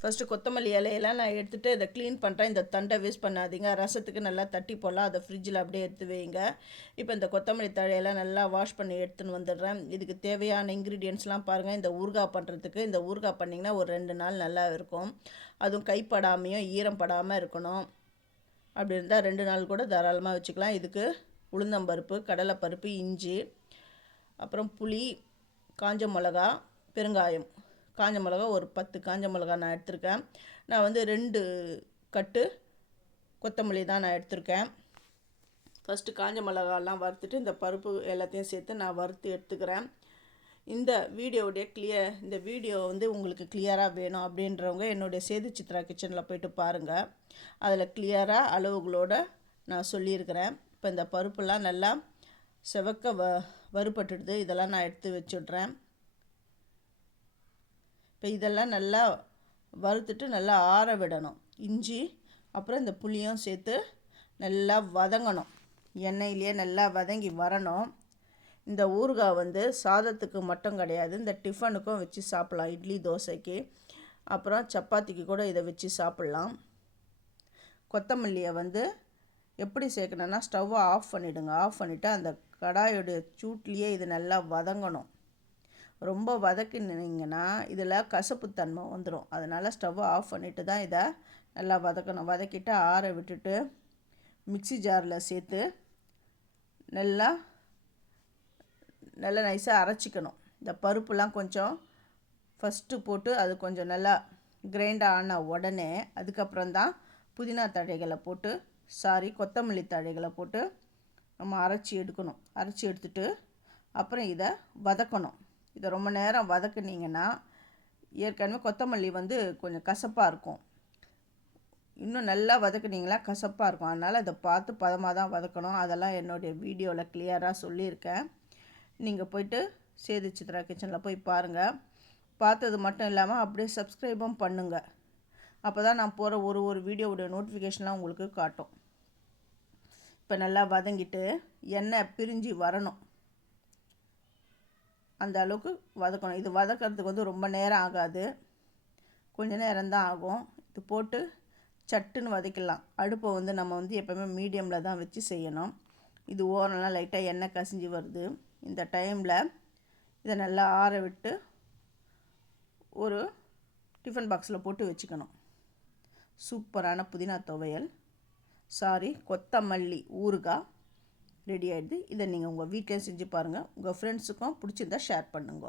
First கொத்தமல்லி இலையெல்லாம் நான் எடுத்துகிட்டு இதை க்ளீன் பண்ணுறேன். இந்த தண்டை வேஸ்ட் பண்ணாதீங்க. ரசத்துக்கு நல்லா தட்டி போடலாம். அதை ஃப்ரிட்ஜில் அப்படியே எடுத்து வைங்க. இப்போ இந்த கொத்தமல்லி தழையெல்லாம் நல்லா வாஷ் பண்ணி எடுத்துன்னு வந்துடுறேன். இதுக்கு தேவையான இன்க்ரீடியன்ட்ஸ்லாம் பாருங்கள். இந்த ஊறுகாய் பண்ணுறதுக்கு இந்த ஊறுகாய் பண்ணிங்கன்னா ஒரு 2 நாள் நல்லா இருக்கும். அதுவும் கைப்படாமையும் ஈரம் படாமல் இருக்கணும். அப்படி இருந்தால் 2 நாள் கூட தாராளமாக வச்சுக்கலாம். இதுக்கு உளுந்தம்பருப்பு, கடலைப்பருப்பு, இஞ்சி, அப்புறம் புளி, காஞ்ச மிளகா, பெருங்காயம். காஞ்ச மிளகா ஒரு 10 காஞ்ச மிளகா நான் எடுத்திருக்கேன். நான் வந்து 2 கட்டு கொத்தமல்லி தான் நான் எடுத்திருக்கேன். ஃபஸ்ட்டு காஞ்ச மிளகாலாம் வறுத்துட்டு இந்த பருப்பு எல்லாத்தையும் சேர்த்து நான் வறுத்து எடுத்துக்கிறேன். இந்த வீடியோ வந்து உங்களுக்கு கிளியராக வேணும் அப்படின்றவங்க என்னுடைய சேது சித்ரா கிச்சனில் போய்ட்டு பாருங்கள். அதில் கிளியராக அளவுகளோடு நான் சொல்லியிருக்கிறேன். இப்போ இந்த பருப்புலாம் நல்லா செவக்க வறுபட்டுடுது. இதெல்லாம் நான் எடுத்து வச்சுட்றேன். இப்போ இதெல்லாம் நல்லா வறுத்துட்டு நல்லா ஆற விடணும். இஞ்சி அப்புறம் இந்த புளியும் சேர்த்து நல்லா வதங்கணும். எண்ணெயிலேயே நல்லா வதங்கி வரணும். இந்த ஊறுகாய் வந்து சாதத்துக்கு மட்டும் கிடையாது, இந்த டிஃபனுக்கும் வச்சு சாப்பிட்லாம். இட்லி, தோசைக்கு, அப்புறம் சப்பாத்திக்கு கூட இதை வச்சு சாப்பிட்லாம். கொத்தமல்லியை வந்து எப்படி சேர்க்கணுன்னா ஸ்டவ்வை ஆஃப் பண்ணிவிடுங்க. ஆஃப் பண்ணிவிட்டு அந்த கடாயோடைய சூட்லேயே இது நல்லா வதங்கணும். ரொம்ப வதக்கினீங்கன்னா இதில் கசப்புத்தன்மை வந்துடும். அதனால் ஸ்டவ்வை ஆஃப் பண்ணிவிட்டு தான் இதை நல்லா வதக்கணும். வதக்கிட்டு ஆற விட்டுட்டு மிக்ஸி ஜாரில் சேர்த்து நல்லா நைஸாக அரைச்சிக்கணும். இந்த பருப்புலாம் கொஞ்சம் ஃபஸ்ட்டு போட்டு அது கொஞ்சம் நல்லா கிரைண்ட் ஆன உடனே அதுக்கப்புறம் தான் புதினா தழைகளை போட்டு கொத்தமல்லி தழைகளை போட்டு நம்ம அரைச்சி எடுக்கணும். அரைச்சி எடுத்துட்டு அப்புறம் இதை வதக்கணும். இதை ரொம்ப நேரம் வதக்குனிங்கன்னா ஏற்கனவே கொத்தமல்லி வந்து கொஞ்சம் கசப்பாக இருக்கும். இன்னும் நல்லா வதக்குனிங்களா கசப்பாக இருக்கும். அதனால் இதை பார்த்து பதமாக தான் வதக்கணும். அதெல்லாம் என்னுடைய வீடியோவில் கிளியராக சொல்லியிருக்கேன். நீங்கள் போய்ட்டு சேது சித்ரா கிச்சனில் போய் பாருங்கள். பார்த்தது மட்டும் இல்லாமல் அப்படியே சப்ஸ்கிரைபும் பண்ணுங்கள். அப்போ தான் நான் போகிற ஒரு வீடியோவுடைய நோட்டிஃபிகேஷன்லாம் உங்களுக்கு காட்டும். இப்போ நல்லா வதங்கிட்டு எண்ணெய் பிரிஞ்சு வரணும். அந்த அளவுக்கு வதக்கணும். இது வதக்கிறதுக்கு வந்து ரொம்ப நேரம் ஆகாது, கொஞ்சம் நேரம்தான் ஆகும். இது போட்டு சட்டுன்னு வதக்கிடலாம். அடுப்பை வந்து நம்ம வந்து எப்போவுமே மீடியமில் தான் வச்சு செய்யணும். இது ஓரம்லாம் லைட்டாக எண்ணெய் கசிஞ்சு வருது. இந்த டைமில் இதை நல்லா ஆற விட்டு ஒரு டிஃபன் பாக்ஸில் போட்டு வச்சுக்கணும். சூப்பரான புதினா துவையல், கொத்தமல்லி ஊறுகாய் ரெடி ஆகிடுது. இதை நீங்கள் உங்கள் வீட்டிலையும் செஞ்சு பாருங்கள். உங்கள் ஃப்ரெண்ட்ஸுக்கும் பிடிச்சிருந்தா ஷேர் பண்ணுங்க.